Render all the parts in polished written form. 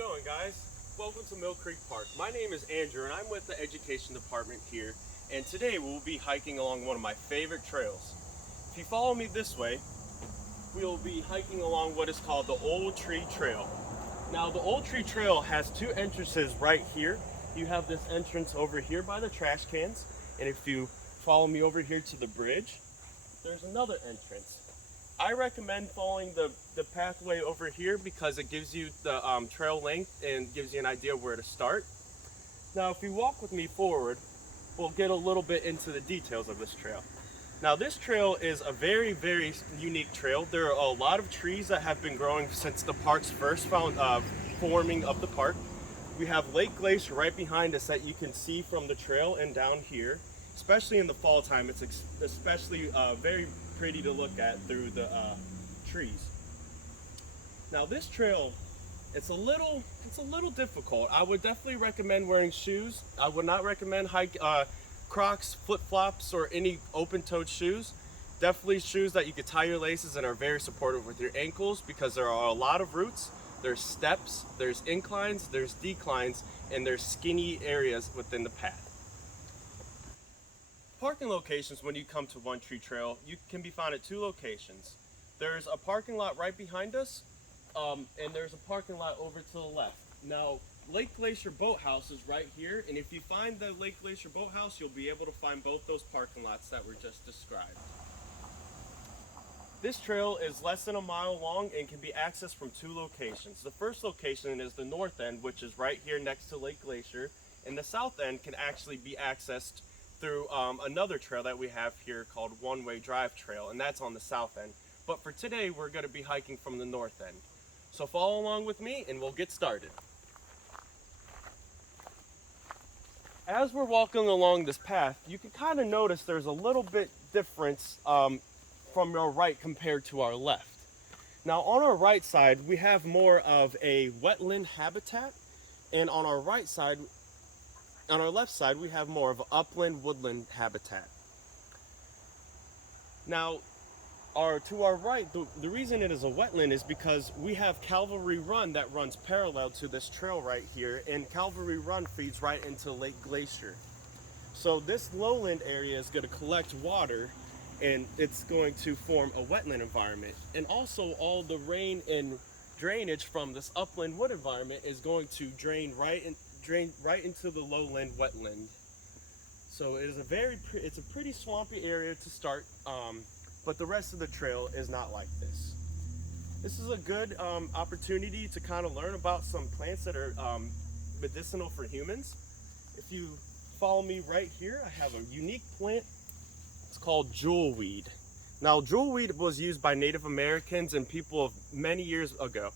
going, guys? Welcome to Mill Creek Park. My name is Andrew and I'm with the Education Department here, and today we'll be hiking along one of my favorite trails. If you follow me this way, we'll be hiking along what is called the Old Tree Trail. Now, the Old Tree Trail has two entrances right here. You have this entrance over here by the trash cans, and if you follow me over here to the bridge, there's another entrance. I recommend following the pathway over here because it gives you the trail length and gives you an idea where to start. Now, if you walk with me forward, we'll get a little bit into the details of this trail. Now, this trail is a very, very unique trail. There are a lot of trees that have been growing since the park's first forming of the park. We have Lake Glacier right behind us that you can see from the trail and down here. Especially in the fall time, it's especially very pretty to look at through the trees. Now, this trail, it's a little difficult. I would definitely recommend wearing shoes. I would not recommend Crocs, flip-flops, or any open-toed shoes. Definitely shoes that you could tie your laces and are very supportive with your ankles, because there are a lot of roots. There's steps, there's inclines, there's declines, and there's skinny areas within the path. Parking locations when you come to One Tree Trail, you can be found at two locations. There's a parking lot right behind us, and there's a parking lot over to the left. Now, Lake Glacier Boathouse is right here, and if you find the Lake Glacier Boathouse, you'll be able to find both those parking lots that were just described. This trail is less than a mile long and can be accessed from two locations. The first location is the north end, which is right here next to Lake Glacier, and the south end can actually be accessed through another trail that we have here called One-Way Drive Trail, and that's on the south end. But for today, we're going to be hiking from the north end. So follow along with me and we'll get started. As we're walking along this path, you can kind of notice there's a little bit difference from our right compared to our left. Now, on our right side, we have more of a wetland habitat, and on our left side, we have more of an upland woodland habitat. Now, to our right, the reason it is a wetland is because we have Cavalry Run that runs parallel to this trail right here, and Cavalry Run feeds right into Lake Glacier. So this lowland area is going to collect water, and it's going to form a wetland environment. And also, all the rain and drainage from this upland wood environment is going to drain right into the lowland wetland. So it is it's a pretty swampy area to start, but the rest of the trail is not like this. This is a good opportunity to kind of learn about some plants that are medicinal for humans. If you follow me right here, I have a unique plant. It's called jewelweed. Now, jewelweed was used by Native Americans and people of many years ago.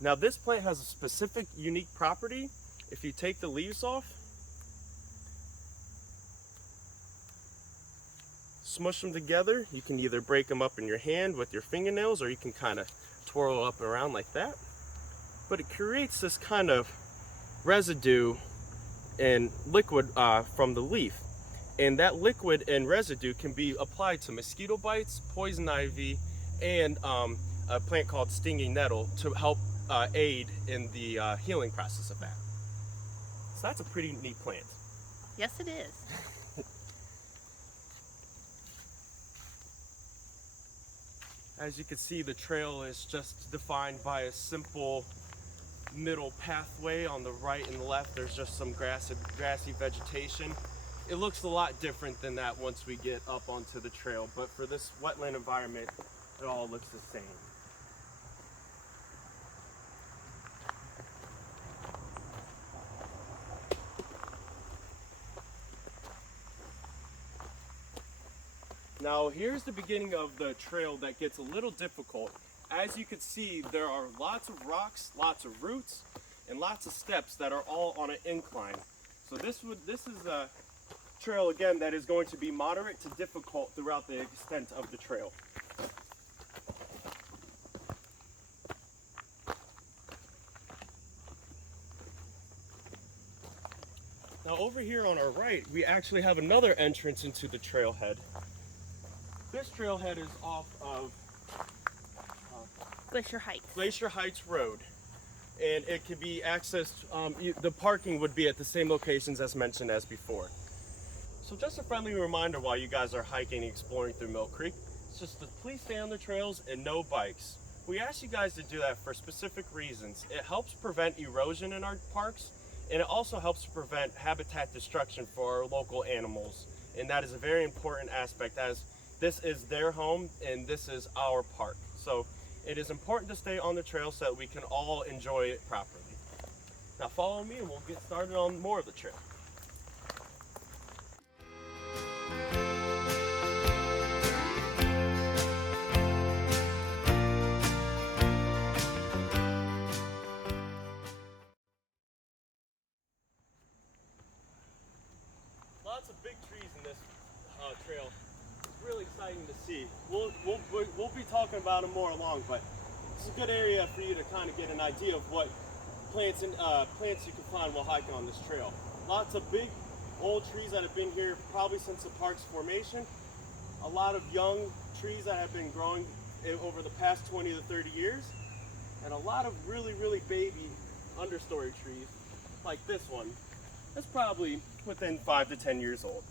Now, this plant has a specific unique property. If you take the leaves off, smush them together, you can either break them up in your hand with your fingernails, or you can kind of twirl up and around like that. But it creates this kind of residue and liquid from the leaf. And that liquid and residue can be applied to mosquito bites, poison ivy, and a plant called stinging nettle to help aid in the healing process of that. So that's a pretty neat plant. Yes, it is. As you can see, the trail is just defined by a simple middle pathway. On the right and the left, there's just some grassy vegetation. It looks a lot different than that once we get up onto the trail, but for this wetland environment, it all looks the same. Now, here's the beginning of the trail that gets a little difficult. As you can see, there are lots of rocks, lots of roots, and lots of steps that are all on an incline. So this is a trail, again, that is going to be moderate to difficult throughout the extent of the trail. Now, over here on our right, we actually have another entrance into the trailhead. This trailhead is off of Glacier Heights. Glacier Heights Road. and it can be accessed, the parking would be at the same locations as mentioned as before. So just a friendly reminder while you guys are hiking and exploring through Mill Creek, it's just to please stay on the trails and no bikes. We ask you guys to do that for specific reasons. It helps prevent erosion in our parks, and it also helps to prevent habitat destruction for our local animals. And that is a very important aspect, as this is their home and this is our park. So it is important to stay on the trail so that we can all enjoy it properly. Now follow me and we'll get started on more of the trail. Lots of big trees in this trail. It's really exciting to see. We'll be talking about them more along, but it's a good area for you to kind of get an idea of what plants you can find while hiking on this trail. Lots of big old trees that have been here probably since the park's formation. A lot of young trees that have been growing over the past 20 to 30 years, and a lot of really baby understory trees like this one. It's probably within 5 to 10 years old.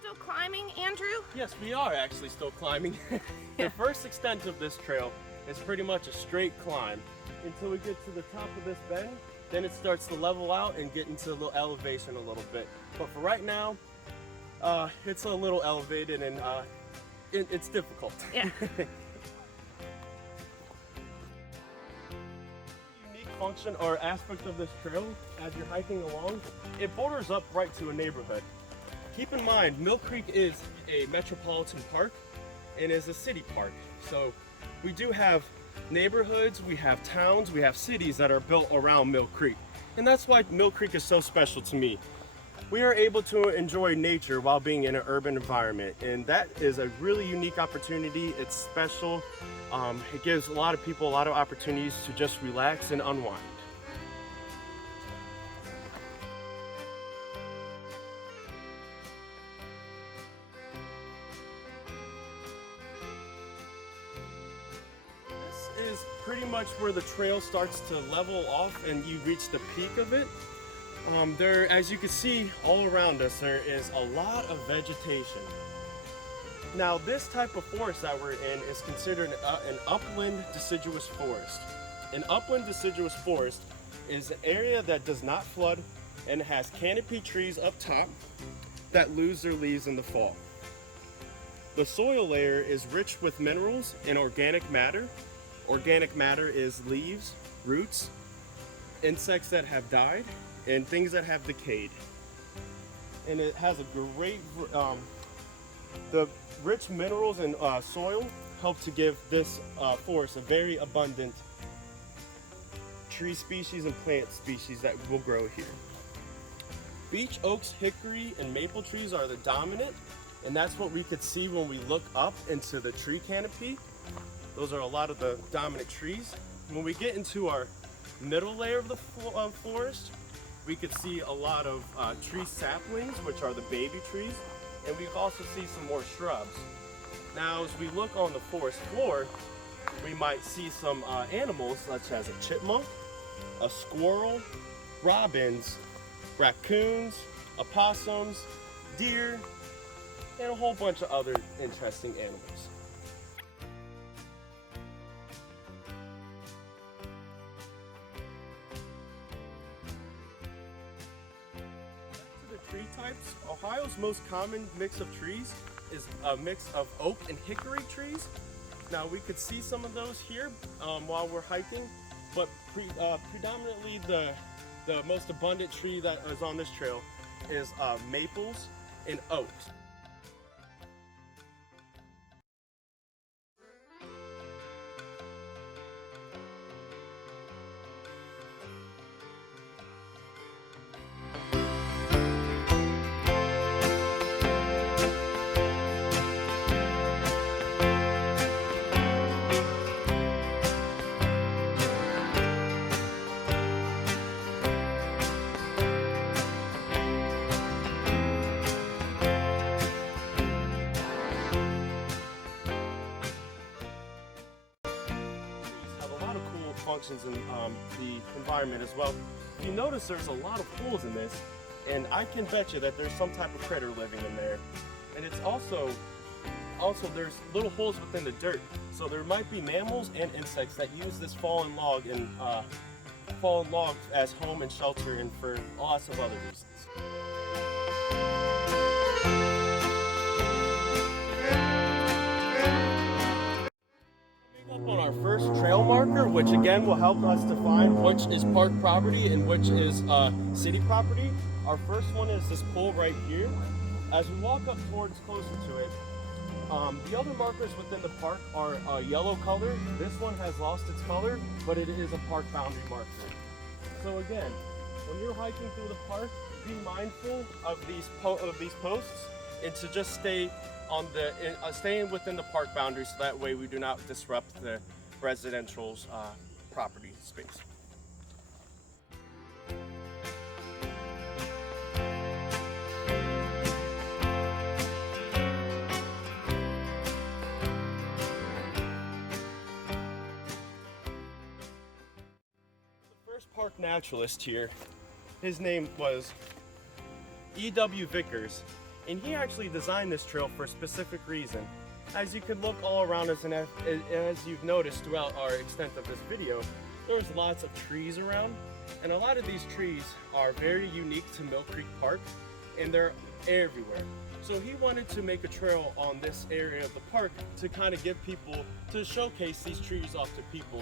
Still climbing, Andrew? Yes, we are actually still climbing. The first extent of this trail is pretty much a straight climb until we get to the top of this bend. Then it starts to level out and get into a little elevation a little bit. But for right now, it's a little elevated and it's difficult. Yeah. Unique function or aspect of this trail as you're hiking along, it borders up right to a neighborhood. Keep in mind, Mill Creek is a metropolitan park and is a city park. So we do have neighborhoods, we have towns, we have cities that are built around Mill Creek. And that's why Mill Creek is so special to me. We are able to enjoy nature while being in an urban environment, and that is a really unique opportunity. It's special. It gives a lot of people a lot of opportunities to just relax and unwind. This is pretty much where the trail starts to level off and you reach the peak of it. As you can see all around us, there is a lot of vegetation. Now, this type of forest that we're in is considered an upland deciduous forest. An upland deciduous forest is an area that does not flood and has canopy trees up top that lose their leaves in the fall. The soil layer is rich with minerals and organic matter. Organic matter is leaves, roots, insects that have died, and things that have decayed. And it has a great, the rich minerals and soil help to give this forest a very abundant tree species and plant species that will grow here. Beech, oaks, hickory, and maple trees are the dominant, and that's what we could see when we look up into the tree canopy. Those are a lot of the dominant trees. When we get into our middle layer of the forest, we could see a lot of tree saplings, which are the baby trees, and we also see some more shrubs. Now, as we look on the forest floor, we might see some animals such as a chipmunk, a squirrel, robins, raccoons, opossums, deer, and a whole bunch of other interesting animals. Tree types. Ohio's most common mix of trees is a mix of oak and hickory trees. Now we could see some of those here while we're hiking, but predominantly the most abundant tree that is on this trail is maples and oaks. functions in the environment as well. If you notice, there's a lot of holes in this, and I can bet you that there's some type of critter living in there. And it's also there's little holes within the dirt, so there might be mammals and insects that use this fallen log and fallen logs as home and shelter, and for lots of other reasons. Up on our first trail marker, which again will help us define which is park property and which is city property. Our first one is this pole right here. As we walk up towards closer to it, the other markers within the park are yellow color. This one has lost its color, but it is a park boundary marker. So again, when you're hiking through the park, be mindful of these posts, and to just stay on staying within the park boundaries, so that way we do not disrupt the residential's property space. Park naturalist here, his name was E.W. Vickers, and he actually designed this trail for a specific reason. As you can look all around us, and as you've noticed throughout our extent of this video, there's lots of trees around, and a lot of these trees are very unique to Mill Creek Park, and they're everywhere. So he wanted to make a trail on this area of the park to kind of give people, to showcase these trees off to people.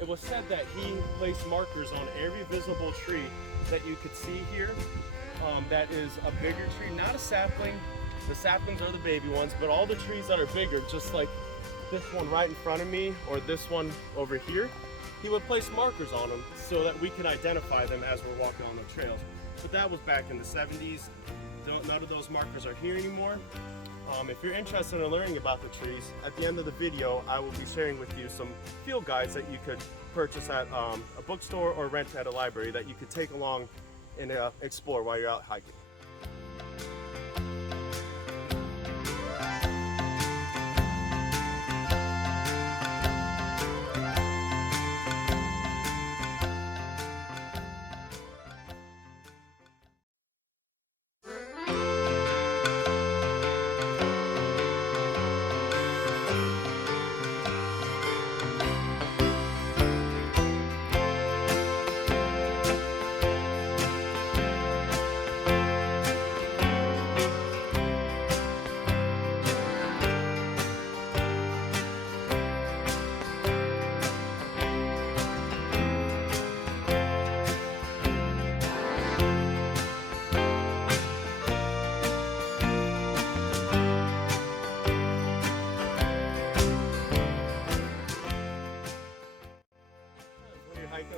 It was said that he placed markers on every visible tree that you could see here. That is a bigger tree, not a sapling. The saplings are the baby ones, but all the trees that are bigger, just like this one right in front of me or this one over here, he would place markers on them so that we could identify them as we're walking on the trails. But that was back in the 70s. None of those markers are here anymore. If you're interested in learning about the trees, at the end of the video, I will be sharing with you some field guides that you could purchase at a bookstore or rent at a library that you could take along and explore while you're out hiking.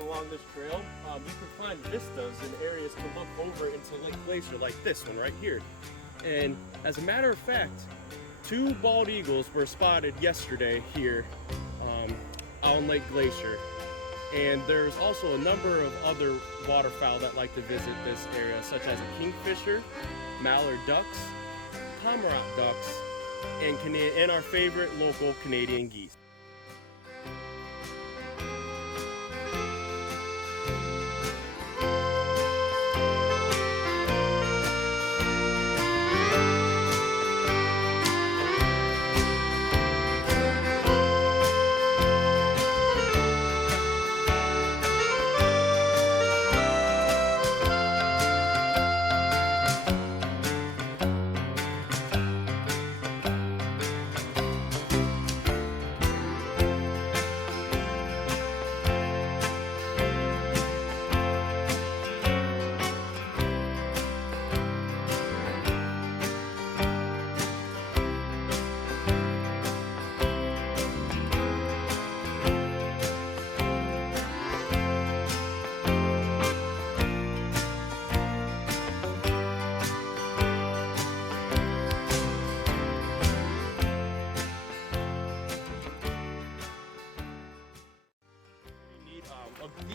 Along this trail, you can find vistas and areas to look over into Lake Glacier, like this one right here. And as a matter of fact, 2 bald eagles were spotted yesterday here on Lake Glacier. And there's also a number of other waterfowl that like to visit this area, such as a kingfisher, mallard ducks, cormorant ducks, and our favorite local Canadian geese.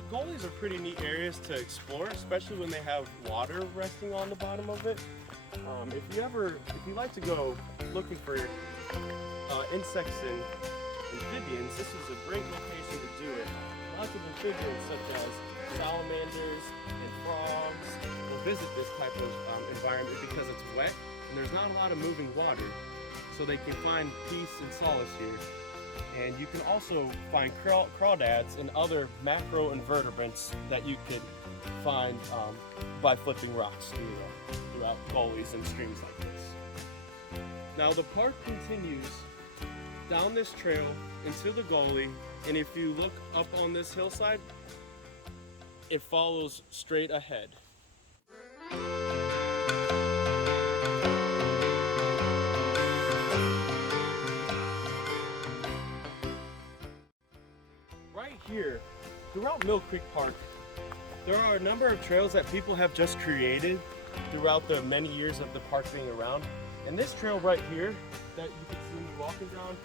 Gullies are pretty neat areas to explore, especially when they have water resting on the bottom of it. If you like to go looking for insects amphibians, this is a great location to do it. Lots of amphibians such as salamanders and frogs will visit this type of environment because it's wet and there's not a lot of moving water, so they can find peace and solace here. And you can also find crawdads and other macroinvertebrates that you could find by flipping rocks throughout gullies and streams like this. Now the park continues down this trail into the gully, and if you look up on this hillside, it follows straight ahead. Right here, throughout Mill Creek Park, there are a number of trails that people have just created throughout the many years of the park being around. And this trail right here that you can see me walking down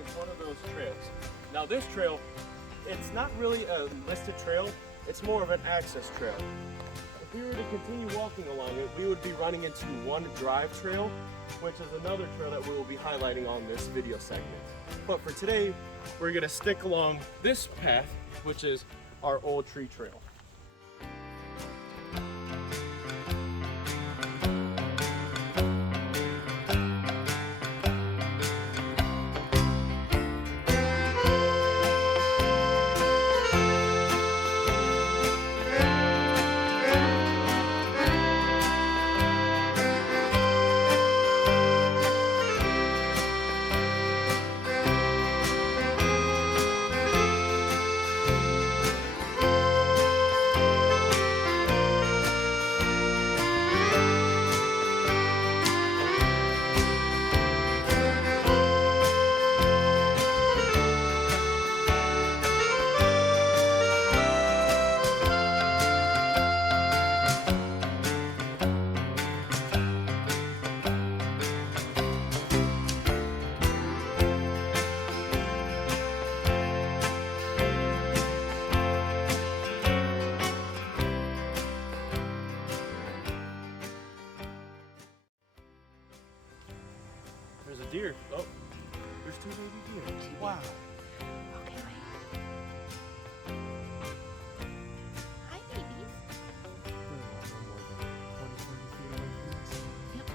is one of those trails. Now this trail, it's not really a listed trail, it's more of an access trail. If we were to continue walking along it, we would be running into one drive trail, which is another trail that we will be highlighting on this video segment. But for today, we're gonna stick along this path, which is our old tree trail. There's a deer. Oh, there's two baby deer. Wow. Okay, wait. Hi, babies. Yep.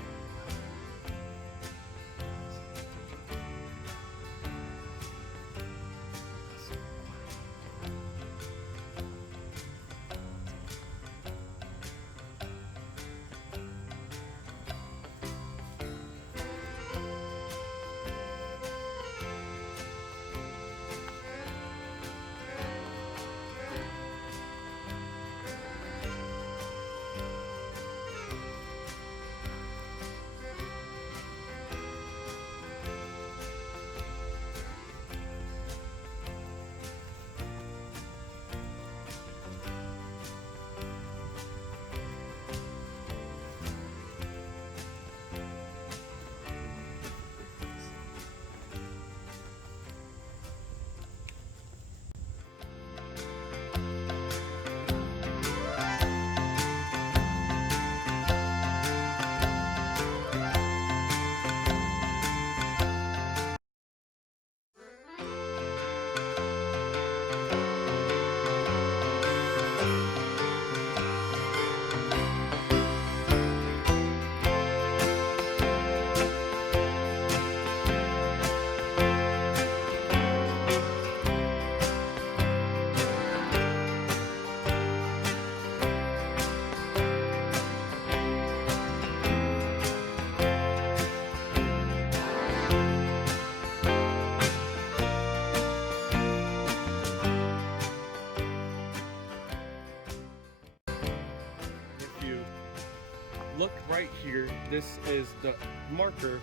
Look right here, this is the marker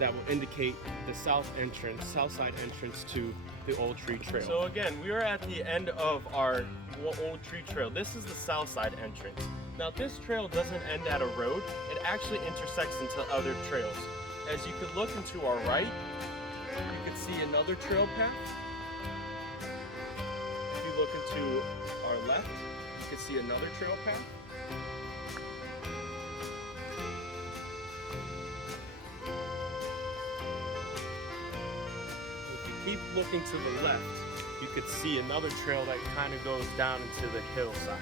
that will indicate the south side entrance to the Old Tree Trail. So again, we are at the end of our Old Tree Trail. This is the south side entrance. Now this trail doesn't end at a road, it actually intersects into other trails. As you could look into our right, you could see another trail path. If you look into our left, you could see another trail path. keep looking to the left, you could see another trail that kind of goes down into the hillside.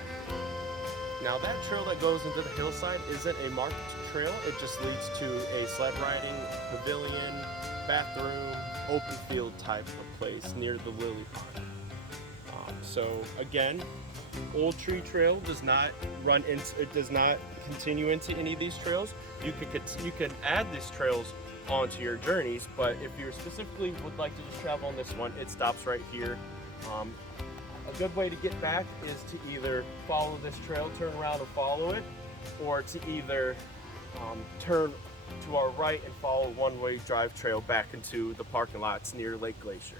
Now that trail that goes into the hillside isn't a marked trail, it just leads to a sled riding pavilion, bathroom, open field type of place near the lily pond. So again, Old Tree Trail does not continue into any of these trails. You could add these trails onto your journeys, but if you specifically would like to just travel on this one, it stops right here. A good way to get back is to either follow this trail, turn around and follow it, or to either turn to our right and follow a one-way drive trail back into the parking lots near Lake Glacier.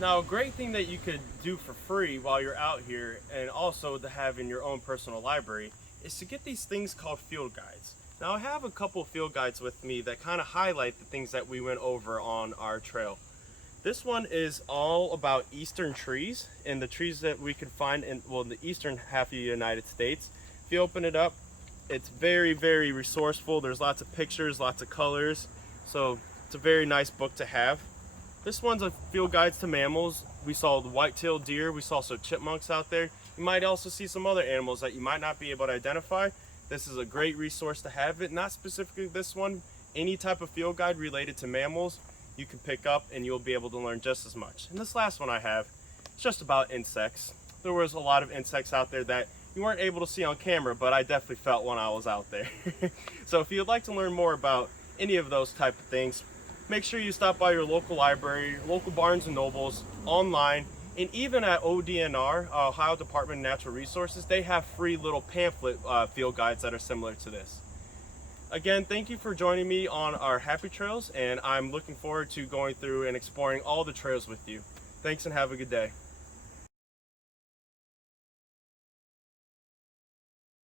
Now, a great thing that you could do for free while you're out here, and also to have in your own personal library, is to get these things called field guides. Now, I have a couple of field guides with me that kind of highlight the things that we went over on our trail. This one is all about eastern trees and the trees that we could find in the eastern half of the United States. If you open it up, it's very, very resourceful. There's lots of pictures, lots of colors, so it's a very nice book to have. This one's a field guides to mammals. We saw the white-tailed deer, we saw some chipmunks out there. You might also see some other animals that you might not be able to identify. This is a great resource to have it. Not specifically this one, any type of field guide related to mammals you can pick up and you'll be able to learn just as much. And this last one I have, it's just about insects. There was a lot of insects out there that you weren't able to see on camera, but I definitely felt when I was out there. So if you'd like to learn more about any of those type of things, make sure you stop by your local library, local Barnes & Nobles, online, and even at ODNR, Ohio Department of Natural Resources, they have free little pamphlet field guides that are similar to this. Again, thank you for joining me on our Happy Trails, and I'm looking forward to going through and exploring all the trails with you. Thanks and have a good day.